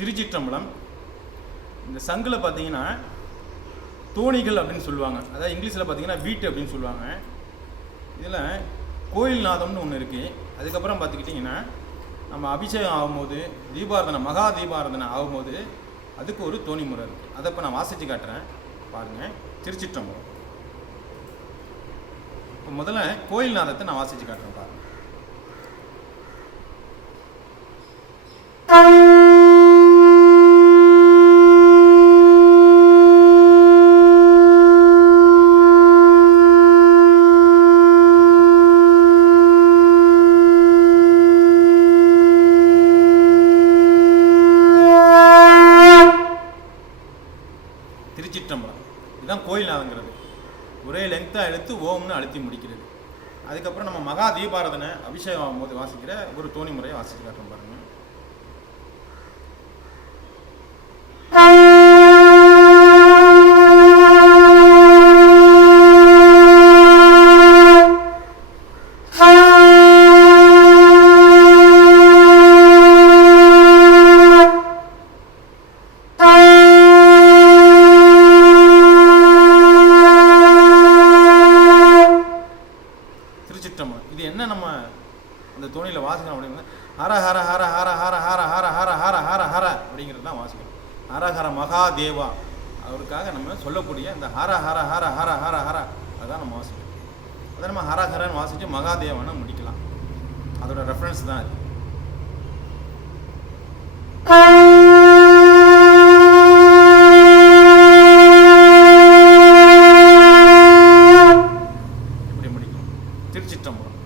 திருச்சிற்றம்பலம். இந்த சங்கில் பார்த்தீங்கன்னா தோணிகள் அப்படின்னு சொல்லுவாங்க. அதாவது இங்கிலீஷில் பார்த்தீங்கன்னா வீட்டு அப்படின்னு சொல்லுவாங்க. இதில் கோயில் நாதம்னு ஒன்று இருக்குது அதுக்கப்புறம் பார்த்துக்கிட்டிங்கன்னா நம்ம அபிஷேகம் ஆகும்போது தீபாரதனை மகா தீபாரதனை ஆகும்போது அதுக்கு ஒரு தோணி முறை இருக்குது அதை இப்போ நான் வாசித்து காட்டுறேன். பாருங்கள் திருச்சிற்றம்பலம். இப்போ முதல்ல கோயில் நாதத்தை நான் வாசித்து காட்டுறேன் பாருங்கள் திருச்சிற்றம்பலம். இதுதான் கோயில் நாதங்கிறது. ஒரே லென்த்தாக எடுத்து ஓம்னு அழுத்தி முடிக்கிறது. அதுக்கப்புறம் நம்ம மகா தீபாரதனை அபிஷேகம் போது வாசிக்கிற ஒரு தோணி முறையை வாசித்து பாருங்க திருச்சிற்றம்பலம் இது என்ன நம்ம அந்த தோணியில் வாசிக்கணும் அப்படின்னா ஹர ஹர ஹர ஹர ஹர ஹர ஹர ஹர ஹர ஹர ஹர அப்படிங்கிறது தான் வாசிக்கணும் ஹர ஹர மகாதேவா அவருக்காக நம்ம சொல்லக்கூடிய இந்த ஹர ஹர ஹர ஹர ஹர ஹர அதான் நம்ம வாசிக்கணும் அதை நம்ம ஹர ஹரன்னு வாசித்து மகாதேவனை முடிக்கலாம் அதோட ரெஃபரன்ஸ் தான் இது திருச்சிற்றம்பலம்.